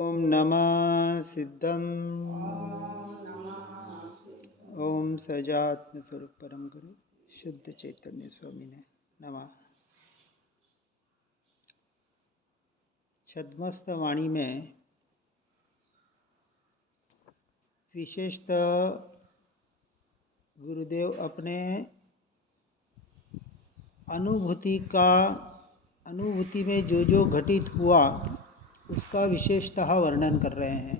ओम नमः सिद्धम। ओम सजात्म स्वरूप परम गुरु शुद्ध चैतन्य स्वामी ने नमः। छद्मस्त वाणी में विशेषतः गुरुदेव अपने अनुभूति में जो घटित हुआ उसका विशेषतः वर्णन कर रहे हैं।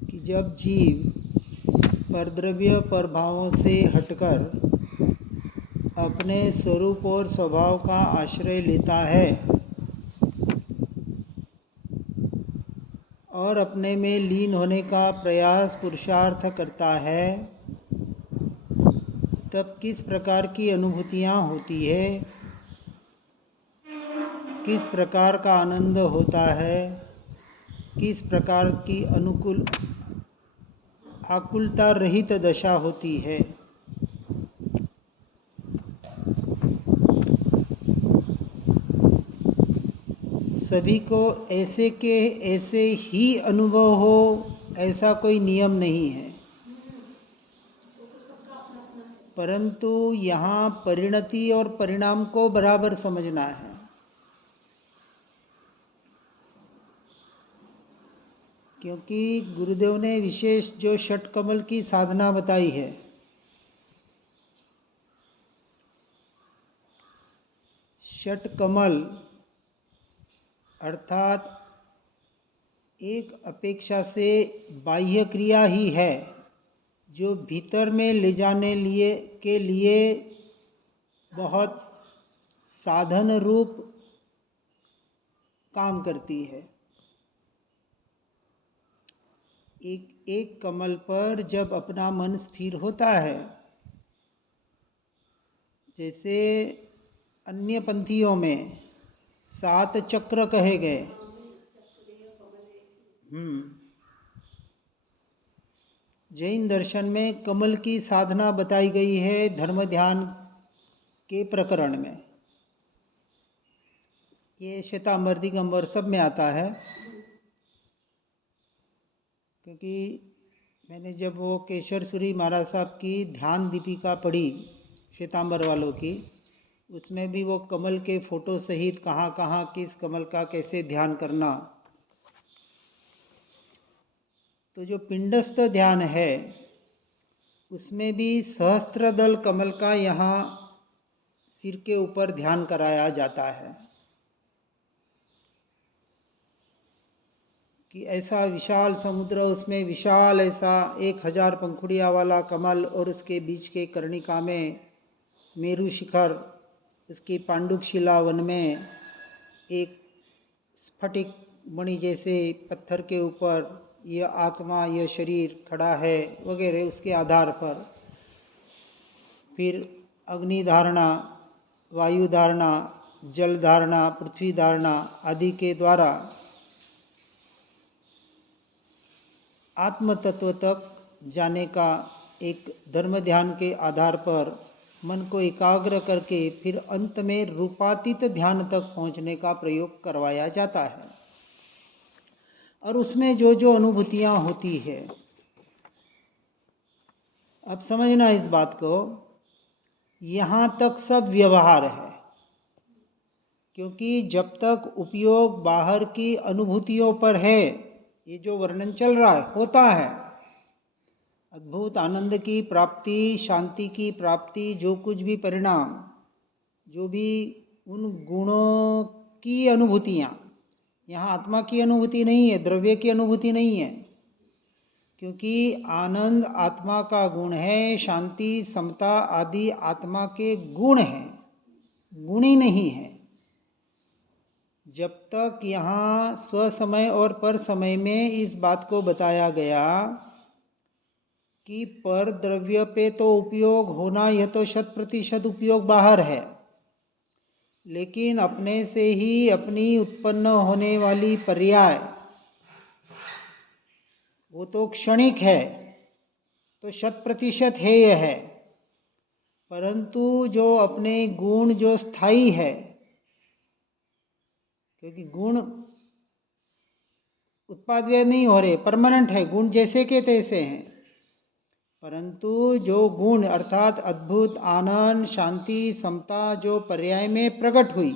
कि जब जीव परद्रव्य परभावों से हटकर अपने स्वरूप और स्वभाव का आश्रय लेता है और अपने में लीन होने का प्रयास पुरुषार्थ करता है, तब किस प्रकार की अनुभूतियाँ होती है, किस प्रकार का आनंद होता है, किस प्रकार की आकुलता रहित दशा होती है। सभी को ऐसे के ऐसे ही अनुभव हो ऐसा कोई नियम नहीं है, परंतु यहाँ परिणति और परिणाम को बराबर समझना है। क्योंकि गुरुदेव ने विशेष जो षटकमल की साधना बताई है, षटकमल अर्थात एक अपेक्षा से बाह्य क्रिया ही है जो भीतर में ले जाने के लिए बहुत साधन रूप काम करती है। एक कमल पर जब अपना मन स्थिर होता है, जैसे अन्य पंथियों में 7 चक्र कहे गए, जैन दर्शन में कमल की साधना बताई गई है धर्म ध्यान के प्रकरण में। ये श्वेतांबर दिगंबर सब में आता है। क्योंकि मैंने जब वो केशर सूरी महाराज साहब की ध्यान दीपिका पढ़ी श्वेतांबर वालों की, उसमें भी वो कमल के फोटो सहित कहाँ कहाँ किस कमल का कैसे ध्यान करना, तो जो पिंडस्थ ध्यान है उसमें भी सहस्त्रदल कमल का यहाँ सिर के ऊपर ध्यान कराया जाता है कि ऐसा विशाल समुद्र, उसमें विशाल ऐसा 1000 पंखुड़िया वाला कमल और उसके बीच के कर्णिका में मेरु शिखर, उसकी पांडुक शिला वन में एक स्फटिक मणि जैसे पत्थर के ऊपर यह आत्मा, यह शरीर खड़ा है वगैरह, उसके आधार पर फिर अग्नि धारणा, वायु धारणा, जल धारणा, पृथ्वी धारणा आदि के द्वारा आत्म तत्व तक जाने का एक धर्म ध्यान के आधार पर मन को एकाग्र करके फिर अंत में रूपातीत ध्यान तक पहुंचने का प्रयोग करवाया जाता है। और उसमें जो अनुभूतियाँ होती है, अब समझना इस बात को, यहाँ तक सब व्यवहार है। क्योंकि जब तक उपयोग बाहर की अनुभूतियों पर है, ये जो वर्णन चल रहा है होता है, अद्भुत आनंद की प्राप्ति, शांति की प्राप्ति, जो कुछ भी परिणाम, जो भी उन गुणों की अनुभूतियाँ, यहाँ आत्मा की अनुभूति नहीं है, द्रव्य की अनुभूति नहीं है। क्योंकि आनंद आत्मा का गुण है, शांति समता आदि आत्मा के गुण हैं, गुणी नहीं है। जब तक यहाँ स्वसमय और पर समय में इस बात को बताया गया कि पर द्रव्य पे तो उपयोग होना, यह तो 100% उपयोग बाहर है, लेकिन अपने से ही अपनी उत्पन्न होने वाली पर्याय वो तो क्षणिक है, तो 100% है यह है। परंतु जो अपने गुण जो स्थायी है, क्योंकि गुण उत्पाद व्यय नहीं हो रहे, परमानेंट है, गुण जैसे के तैसे हैं, परंतु जो गुण अर्थात अद्भुत आनंद, शांति, समता जो पर्याय में प्रकट हुई,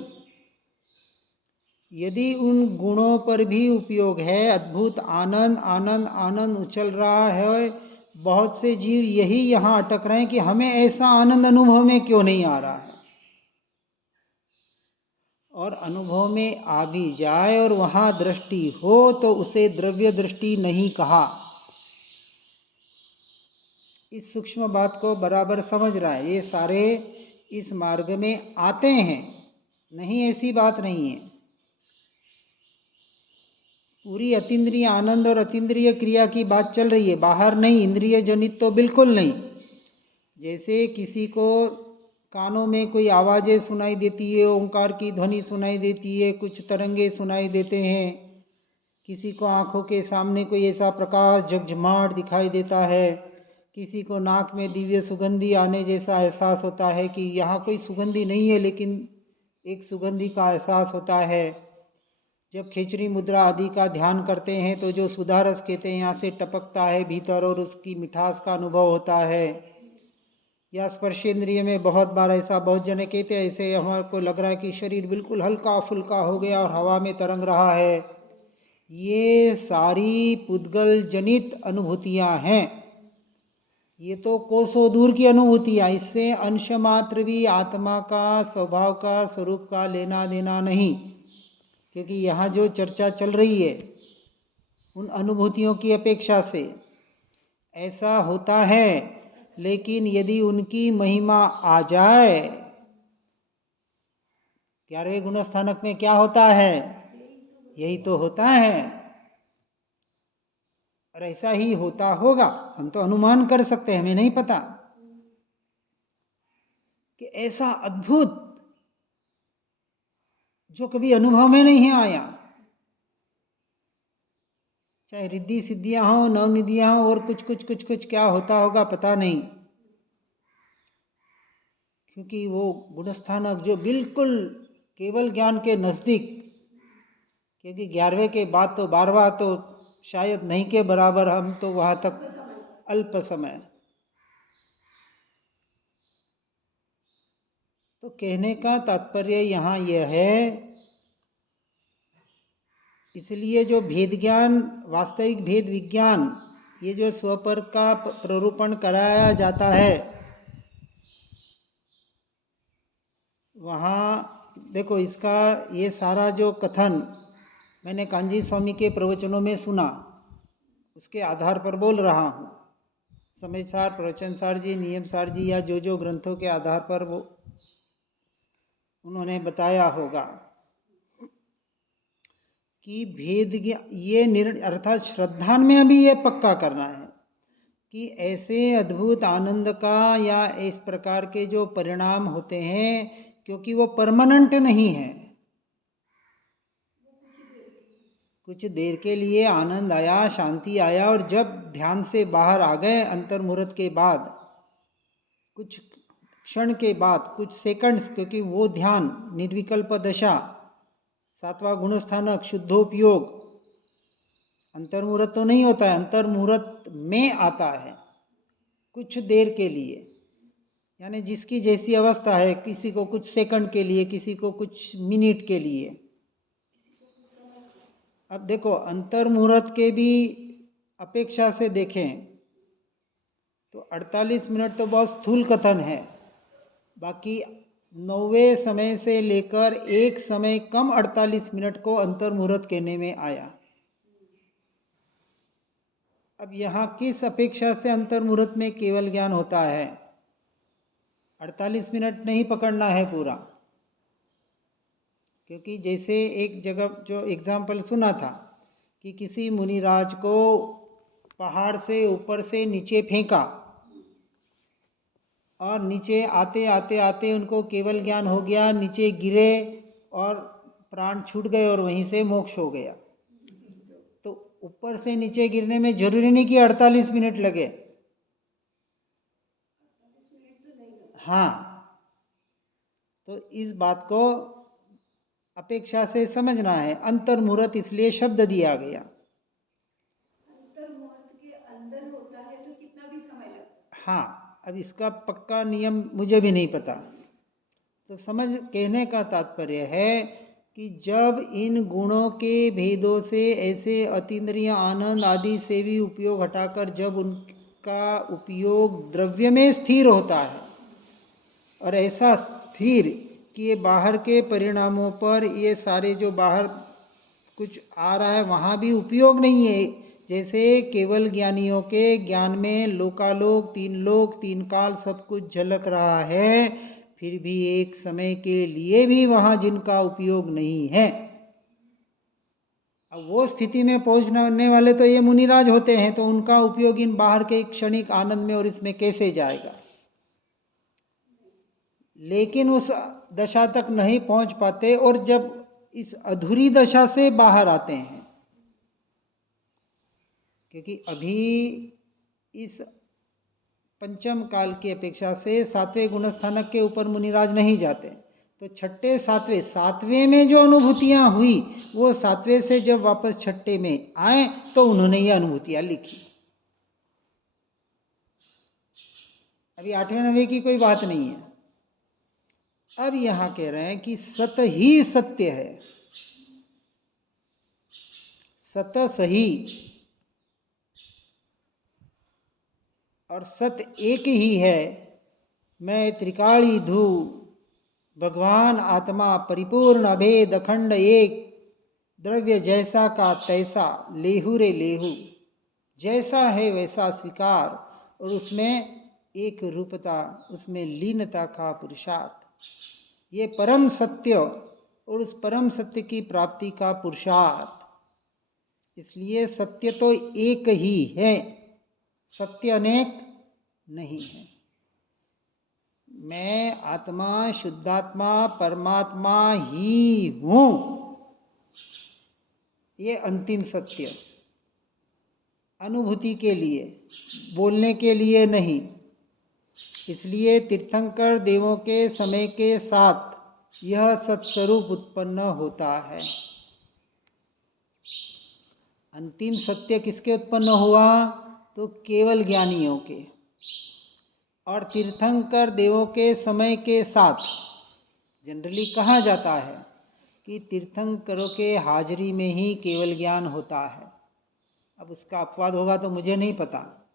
यदि उन गुणों पर भी उपयोग है, अद्भुत आनंद आनंद आनंद उछल रहा है, बहुत से जीव यही यहाँ अटक रहे हैं कि हमें ऐसा आनंद अनुभव में क्यों नहीं आ रहा है, और अनुभव में आ भी जाए और वहाँ दृष्टि हो तो उसे द्रव्य दृष्टि नहीं कहा। इस सूक्ष्म बात को बराबर समझ रहा है। ये सारे इस मार्ग में आते हैं, नहीं ऐसी बात नहीं है। पूरी अतीन्द्रिय आनंद और अतीन्द्रिय क्रिया की बात चल रही है, बाहर नहीं, इंद्रिय जनित तो बिल्कुल नहीं। जैसे किसी को कानों में कोई आवाज़ें सुनाई देती है, ओंकार की ध्वनि सुनाई देती है, कुछ तरंगे सुनाई देते हैं, किसी को आँखों के सामने कोई ऐसा प्रकाश झगझमाट दिखाई देता है, किसी को नाक में दिव्य सुगंधी आने जैसा एहसास होता है कि यहाँ कोई सुगंधी नहीं है लेकिन एक सुगंधी का एहसास होता है। जब खिचड़ी मुद्रा आदि का ध्यान करते हैं तो जो सुधारस कहते हैं यहाँ से टपकता है भीतर और उसकी मिठास का अनुभव होता है। या स्पर्शेंद्रिय में बहुत बार ऐसा, बहुत जने कहते हैं ऐसे हमारे को लग रहा है कि शरीर बिल्कुल हल्का फुल्का हो गया और हवा में तरंग रहा है। ये सारी पुद्गल जनित अनुभूतियाँ हैं, ये तो कोसों दूर की अनुभूतियाँ, इससे अंश मात्र भी आत्मा का, स्वभाव का, स्वरूप का लेना देना नहीं। क्योंकि यहाँ जो चर्चा चल रही है उन अनुभूतियों की अपेक्षा से ऐसा होता है, लेकिन यदि उनकी महिमा आ जाए, 11वें गुण स्थानक में क्या होता है, यही तो होता है। और ऐसा ही होता होगा, हम तो अनुमान कर सकते हैं, हमें नहीं पता कि ऐसा अद्भुत जो कभी अनुभव में नहीं आया, चाहे रिद्धि सिद्धियां हो, नवनिधियां हो और कुछ क्या होता होगा पता नहीं। क्योंकि वो गुणस्थानक जो बिल्कुल केवल ज्ञान के नज़दीक, क्योंकि 11वें के बाद तो 12वां तो शायद नहीं के बराबर, हम तो वहाँ तक अल्प समय। तो कहने का तात्पर्य यहाँ यह है, इसलिए जो भेद ज्ञान, वास्तविक भेद विज्ञान, ये जो स्वपर का प्ररूपण कराया जाता है, वहाँ देखो इसका ये सारा जो कथन मैंने कांजी स्वामी के प्रवचनों में सुना, उसके आधार पर बोल रहा हूँ। समय सार, प्रवचन सार जी, नियम सार जी, या जो ग्रंथों के आधार पर वो उन्होंने बताया होगा कि भेद ये अर्थात श्रद्धान में अभी ये पक्का करना है कि ऐसे अद्भुत आनंद का या इस प्रकार के जो परिणाम होते हैं, क्योंकि वो परमानेंट नहीं है, कुछ देर के लिए आनंद आया, शांति आया, और जब ध्यान से बाहर आ गए अंतर्मुहूर्त के बाद, कुछ क्षण के बाद, कुछ सेकंड्स, क्योंकि वो ध्यान निर्विकल्प दशा, 7वां गुणस्थानक शुद्धोपयोग, अंतर्मुहूर्त तो नहीं होता है, अंतर्मुहूर्त में आता है कुछ देर के लिए, यानी जिसकी जैसी अवस्था है, किसी को कुछ सेकंड के लिए, किसी को कुछ मिनट के लिए। अब देखो अंतर्मुहूर्त के भी अपेक्षा से देखें तो 48 मिनट तो बहुत स्थूल कथन है, बाकी 9वें समय से लेकर एक समय कम 48 मिनट को अंतर्मुहूर्त कहने में आया। अब यहाँ किस अपेक्षा से अंतर्मुहूर्त में केवल ज्ञान होता है, 48 मिनट नहीं पकड़ना है पूरा। क्योंकि जैसे एक जगह जो एग्जाम्पल सुना था कि किसी मुनिराज को पहाड़ से ऊपर से नीचे फेंका और नीचे आते आते आते उनको केवल ज्ञान हो गया, नीचे गिरे और प्राण छूट गए और वहीं से मोक्ष हो गया। तो ऊपर से नीचे गिरने में जरूरी नहीं कि 48 मिनट लगे। हाँ, तो इस बात को अपेक्षा से समझना है। अंतर्मुहूर्त इसलिए शब्द दिया गया। अंतर्मुहूर्त के अंदर होता है तो कितना भी समय लग सकता है। हाँ, अब इसका पक्का नियम मुझे भी नहीं पता। तो समझ कहने का तात्पर्य है कि जब इन गुणों के भेदों से ऐसे अतीन्द्रिय आनंद आदि से भी उपयोग हटाकर जब उनका उपयोग द्रव्य में स्थिर होता है और ऐसा स्थिर कि ये बाहर के परिणामों पर, ये सारे जो बाहर कुछ आ रहा है वहाँ भी उपयोग नहीं है। जैसे केवल ज्ञानियों के ज्ञान में लोकालोक, तीन लोक, तीन काल सब कुछ झलक रहा है, फिर भी एक समय के लिए भी वहाँ जिनका उपयोग नहीं है। अब वो स्थिति में पहुँचने वाले तो ये मुनिराज होते हैं, तो उनका उपयोग इन बाहर के क्षणिक आनंद में और इसमें कैसे जाएगा। लेकिन उस दशा तक नहीं पहुंच पाते, और जब इस अधूरी दशा से बाहर आते हैं, क्योंकि अभी इस पंचम काल की अपेक्षा से सातवें गुणस्थानक के ऊपर मुनिराज नहीं जाते, तो छठे सातवें में जो अनुभूतियां हुई वो सातवें से जब वापस छठे में आए तो उन्होंने ये अनुभूतियां लिखी। अभी आठवें नवे की कोई बात नहीं है। अब यहां कह रहे हैं कि सत ही सत्य है, सत सही, और सत एक ही है। मैं त्रिकाली धू, भगवान आत्मा परिपूर्ण अभेद अखंड एक, द्रव्य जैसा का तैसा, लेहू रे लेहू, जैसा है वैसा स्वीकार, और उसमें एक रूपता, उसमें लीनता का पुरुषार्थ, ये परम सत्य और उस परम सत्य की प्राप्ति का पुरुषार्थ। इसलिए सत्य तो एक ही है, सत्य अनेक नहीं है। मैं आत्मा, शुद्धात्मा, परमात्मा ही हूँ, ये अंतिम सत्य, अनुभूति के लिए, बोलने के लिए नहीं। इसलिए तीर्थंकर देवों के समय के साथ यह सत्स्वरूप उत्पन्न होता है। अंतिम सत्य किसके उत्पन्न हुआ? तो केवल ज्ञानियों के। और तीर्थंकर देवों के समय के साथ जनरली कहा जाता है कि तीर्थंकरों के हाजिरी में ही केवल ज्ञान होता है। अब उसका अपवाद होगा तो मुझे नहीं पता।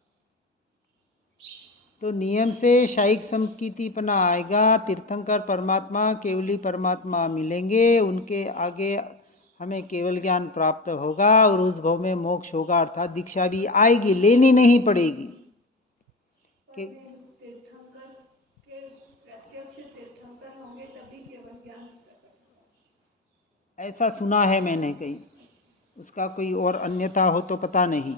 तो नियम से शाइक संकीर्तिपना आएगा, तीर्थंकर परमात्मा, केवली परमात्मा मिलेंगे, उनके आगे हमें केवल ज्ञान प्राप्त होगा और उस भव में मोक्ष होगा, अर्थात दीक्षा भी आएगी, लेनी नहीं पड़ेगी। कि तीर्थंकर के प्रत्यक्ष तीर्थंकर होंगे तभी केवल ज्ञान, ऐसा सुना है मैंने कहीं, उसका कोई और अन्यथा हो तो पता नहीं।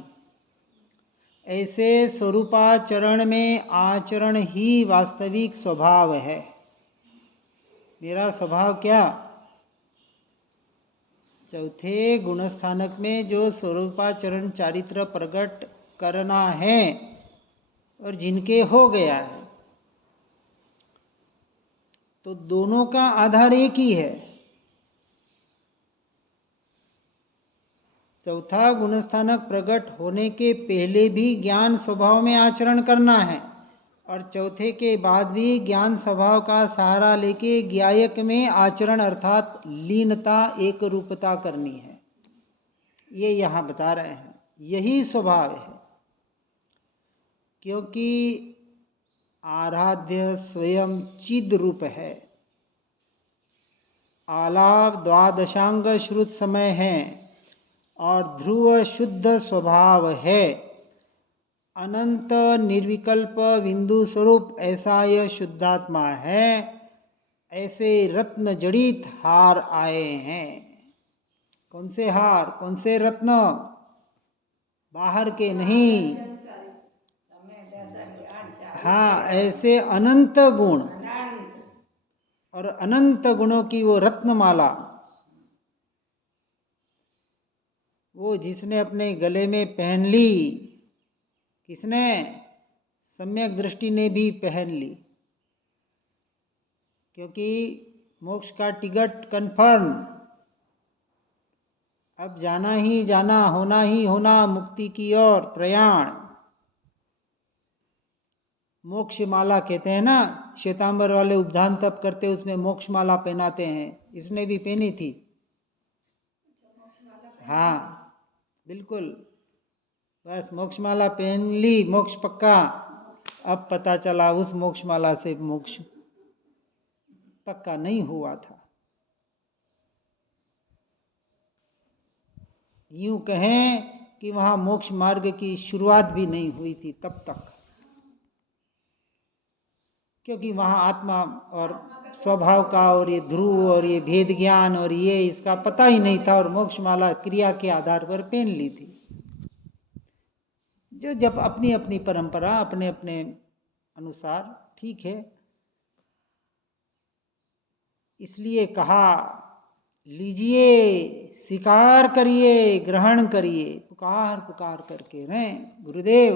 ऐसे स्वरूपाचरण में आचरण ही वास्तविक स्वभाव है। मेरा स्वभाव क्या? चौथे गुणस्थानक में जो स्वरूपाचरण चारित्र प्रकट करना है और जिनके हो गया है, तो दोनों का आधार एक ही है। चौथा गुणस्थानक प्रकट होने के पहले भी ज्ञान स्वभाव में आचरण करना है, और चौथे के बाद भी ज्ञान स्वभाव का सहारा लेके ज्ञायक में आचरण अर्थात लीनता, एक रूपता करनी है। ये यहाँ बता रहे हैं, यही स्वभाव है। क्योंकि आराध्य स्वयं चिद रूप है, आलाप द्वादशांग श्रुत समय है, और ध्रुव शुद्ध स्वभाव है, अनंत निर्विकल्प बिंदु स्वरूप ऐसा यह शुद्धात्मा है। ऐसे रत्न जड़ित हार आए हैं। कौन से हार, कौन से रत्न? बाहर के नहीं। हाँ, ऐसे अनंत गुण और अनंत गुणों की वो रत्नमाला, वो जिसने अपने गले में पहन ली, किसने? सम्यक दृष्टि ने भी पहन ली। क्योंकि मोक्ष का टिकट कन्फर्म, अब जाना ही जाना, होना ही होना, मुक्ति की ओर प्रयाण। मोक्ष माला कहते हैं ना, श्वेतांबर वाले उपधान तप करते, उसमें मोक्ष माला पहनाते हैं, इसने भी पहनी थी। हाँ बिल्कुल, बस मोक्ष माला पहन ली, मोक्ष पक्का। अब पता चला उस मोक्ष माला से मोक्ष पक्का नहीं हुआ था। यूं कहें कि वहां मोक्ष मार्ग की शुरुआत भी नहीं हुई थी तब तक, क्योंकि वहां आत्मा और स्वभाव का और ये ध्रुव और ये भेद ज्ञान और ये इसका पता ही नहीं था, और मोक्ष माला क्रिया के आधार पर पहन ली थी। जो जब अपनी अपनी परंपरा, अपने अपने अनुसार ठीक है। इसलिए कहा लीजिए, स्वीकार करिए, ग्रहण करिए, पुकार पुकार करके रहें। गुरुदेव,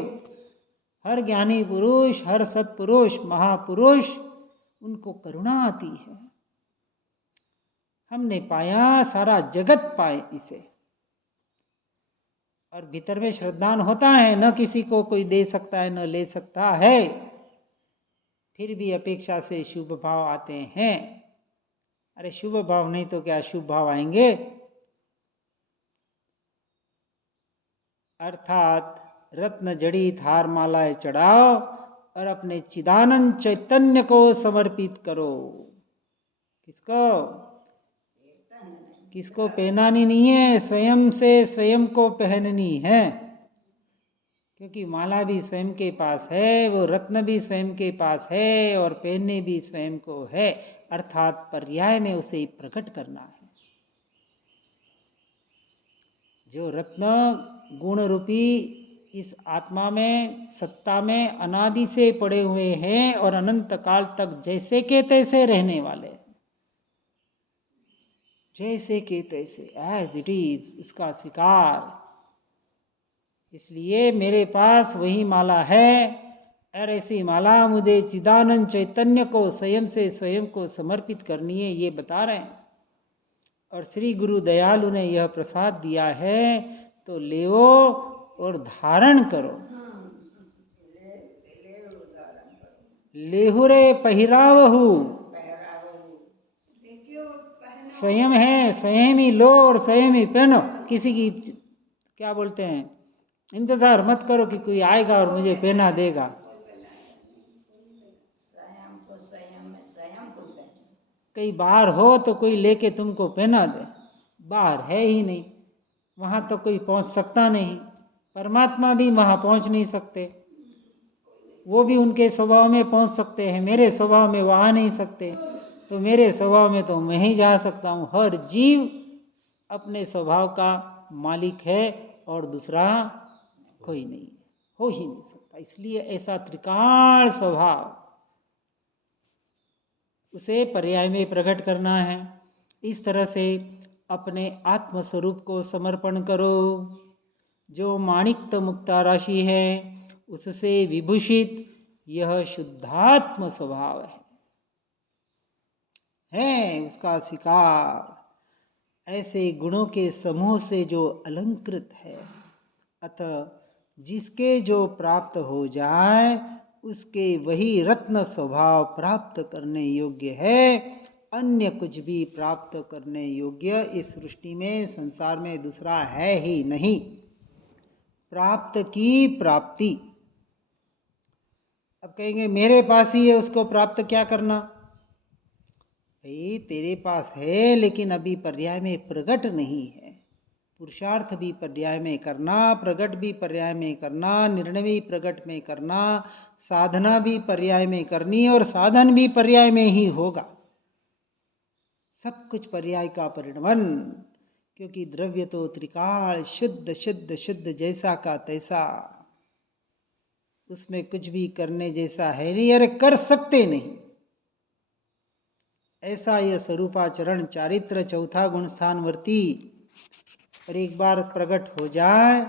हर ज्ञानी पुरुष, हर सत्पुरुष, महापुरुष, उनको करुणा आती है। हमने पाया, सारा जगत पाए इसे, और भीतर में श्रद्धान होता है, न किसी को कोई दे सकता है, न ले सकता है, फिर भी अपेक्षा से शुभ भाव आते हैं। अरे शुभ भाव नहीं तो क्या शुभ भाव आएंगे? अर्थात रत्न जड़ित हार मालाएं चढ़ाओ और अपने चिदानंद चैतन्य को समर्पित करो। किसको? किसको पहनानी नहीं है, स्वयं से स्वयं को पहननी है। क्योंकि माला भी स्वयं के पास है, वो रत्न भी स्वयं के पास है, और पहनने भी स्वयं को है। अर्थात पर्याय में उसे प्रकट करना है। जो रत्न गुण रूपी इस आत्मा में, सत्ता में अनादि से पड़े हुए हैं और अनंत काल तक जैसे के तैसे रहने वाले, जैसे के तैसे, एज इट इज, उसका स्वीकार। इसलिए मेरे पास वही माला है, और ऐसी माला मुझे चिदानंद चैतन्य को स्वयं से स्वयं को समर्पित करनी है, ये बता रहे हैं। और श्री गुरु दयालु ने यह प्रसाद दिया है, तो लेओ और धारण करो। लेहुरे पहिरावहु, स्वयं है, स्वयं ही लो और स्वयं ही पहनो। किसी की क्या बोलते हैं, इंतजार मत करो कि कोई आएगा और मुझे पहना देगा। कहीं बाहर हो तो कोई लेके तुमको पहना दे, बाहर है ही नहीं, वहां तो कोई पहुंच सकता नहीं। परमात्मा भी वहां पहुंच नहीं सकते, वो भी उनके स्वभाव में पहुंच सकते हैं, मेरे स्वभाव में वो आ नहीं सकते। तो मेरे स्वभाव में तो मैं ही जा सकता हूँ। हर जीव अपने स्वभाव का मालिक है, और दूसरा कोई नहीं है, हो ही नहीं सकता। इसलिए ऐसा त्रिकाल स्वभाव, उसे पर्याय में प्रकट करना है। इस तरह से अपने आत्मस्वरूप को समर्पण करो। जो माणिक्य मुक्ता राशि है, उससे विभूषित यह शुद्धात्म स्वभाव है उसका स्वीकार। ऐसे गुणों के समूह से जो अलंकृत है, अतः जिसके जो प्राप्त हो जाए उसके वही रत्न स्वभाव प्राप्त करने योग्य है। अन्य कुछ भी प्राप्त करने योग्य इस सृष्टि में, संसार में दूसरा है ही नहीं। प्राप्त की प्राप्ति, अब कहेंगे मेरे पास ही है, उसको प्राप्त क्या करना? भाई तेरे पास है, लेकिन अभी पर्याय में प्रकट नहीं है। पुरुषार्थ भी पर्याय में करना, प्रकट भी पर्याय में करना, निर्णय भी प्रकट में करना, साधना भी पर्याय में करनी, और साधन भी पर्याय में ही होगा। सब कुछ पर्याय का परिणमन, क्योंकि द्रव्य तो त्रिकाल, शुद्ध शुद्ध शुद्ध, जैसा का तैसा, उसमें कुछ भी करने जैसा है नहीं, अरे कर सकते नहीं। ऐसा यह स्वरूपाचरण चारित्र चौथा गुण स्थानवर्ती, और एक बार प्रकट हो जाए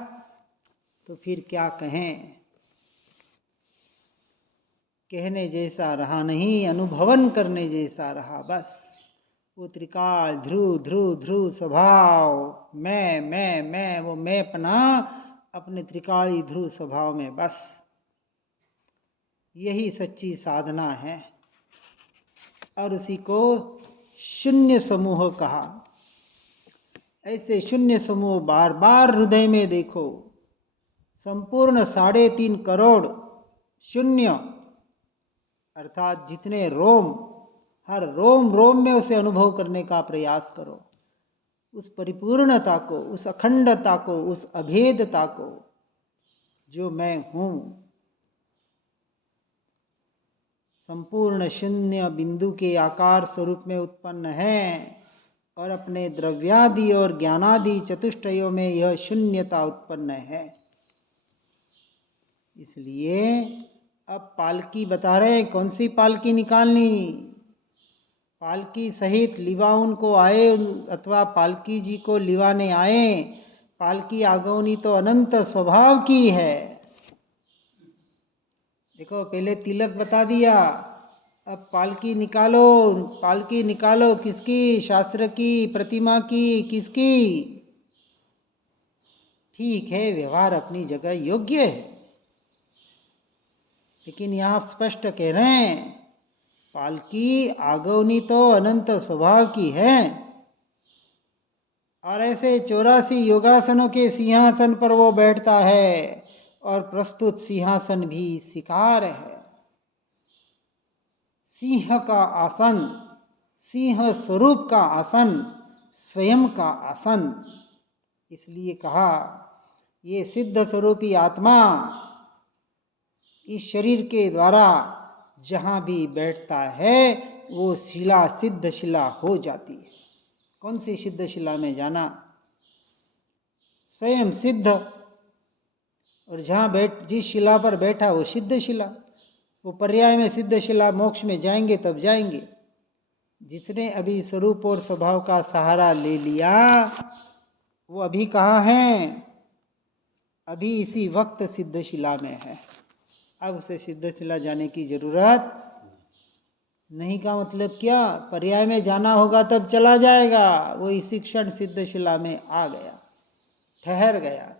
तो फिर क्या कहें। कहने जैसा रहा नहीं, अनुभवन करने जैसा रहा। बस वो त्रिकाल ध्रुव ध्रुव ध्रुव स्वभाव, मैं, वो मैंपना अपने त्रिकाली ध्रुव स्वभाव में, बस यही सच्ची साधना है। और उसी को शून्य समूह कहा। ऐसे शून्य समूह बार बार हृदय में देखो। संपूर्ण 3.5 करोड़ शून्य, अर्थात जितने रोम, हर रोम रोम में उसे अनुभव करने का प्रयास करो। उस परिपूर्णता को, उस अखंडता को, उस अभेदता को, जो मैं हूँ। संपूर्ण शून्य बिंदु के आकार स्वरूप में उत्पन्न है और अपने द्रव्यादि और ज्ञानादि चतुष्टयों में यह शून्यता उत्पन्न है। इसलिए अब पालकी बता रहे हैं, कौन सी पालकी निकालनी। पालकी सहित लिवाउन को आए अथवा पालकी जी को लिवाने आए। पालकी आगवनी तो अनंत स्वभाव की है। देखो, पहले तिलक बता दिया, अब पालकी निकालो। पालकी निकालो किसकी? शास्त्र की, प्रतिमा की, किसकी? ठीक है, व्यवहार अपनी जगह योग्य है, लेकिन यहाँ स्पष्ट कह रहे हैं पालकी आगवनी तो अनंत स्वभाव की है। और ऐसे 84 योगासनों के सिंहासन पर वो बैठता है और प्रस्तुत सिंहासन भी शिकार है। सिंह का आसन, सिंह स्वरूप का आसन, स्वयं का आसन। इसलिए कहा ये सिद्ध स्वरूपी आत्मा इस शरीर के द्वारा जहाँ भी बैठता है वो शिला, सिद्ध शिला हो जाती है। कौन सी सिद्ध शिला में जाना? स्वयं सिद्ध। और जहाँ जिस शिला पर बैठा वो सिद्ध शिला, वो पर्याय में सिद्ध शिला। मोक्ष में जाएंगे तब जाएंगे। जिसने अभी स्वरूप और स्वभाव का सहारा ले लिया वो अभी कहाँ है? अभी इसी वक्त सिद्ध शिला में है। अब उसे सिद्ध शिला जाने की जरूरत नहीं। का मतलब क्या? पर्याय में जाना होगा तब चला जाएगा। वो इसी क्षण सिद्ध शिला में आ गया, ठहर गया।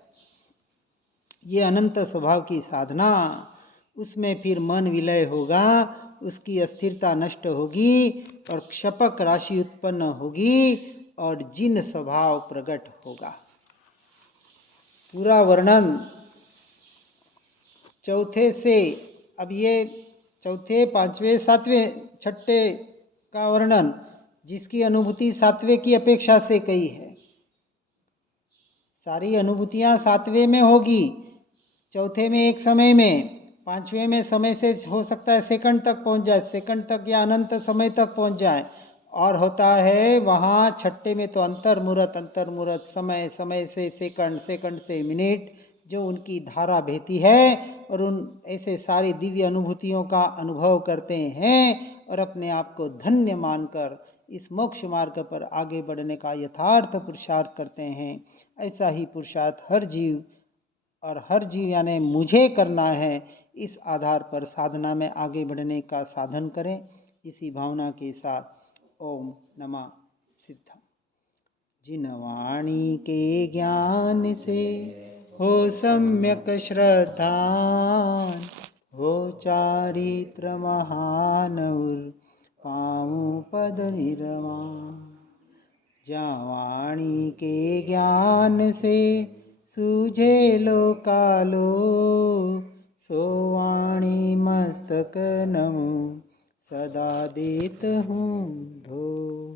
ये अनंत स्वभाव की साधना, उसमें फिर मन विलय होगा, उसकी अस्थिरता नष्ट होगी और क्षपक राशि उत्पन्न होगी और जिन स्वभाव प्रकट होगा। पूरा वर्णन चौथे से, अब ये चौथे, पांचवें, सातवें, छठे का वर्णन, जिसकी अनुभूति सातवें की अपेक्षा से कई है। सारी अनुभूतियाँ सातवें में होगी, चौथे में एक समय में, पांचवें में समय से हो सकता है सेकंड तक पहुंच जाए, सेकंड तक या अनंत समय तक पहुंच जाए। और होता है वहाँ छठे में तो अंतर्मुहूर्त, समय, समय से सेकंड, सेकंड से मिनट, जो उनकी धारा बहती है और उन ऐसे सारी दिव्य अनुभूतियों का अनुभव करते हैं और अपने आप को धन्य मानकर इस मोक्ष मार्ग पर आगे बढ़ने का यथार्थ पुरुषार्थ करते हैं। ऐसा ही पुरुषार्थ हर जीव, और हर जीव यानी मुझे करना है, इस आधार पर साधना में आगे बढ़ने का साधन करें। इसी भावना के साथ ओम नमः सिद्धम। जिन वाणी के ज्ञान से हो सम्यक श्रद्धान, हो चारित्र महान पाऊँ पद निर्वाण। जहाँ वाणी के ज्ञान से सूझे लोकालो, सो वाणी मस्तक नमो सदा देत हूँ धो।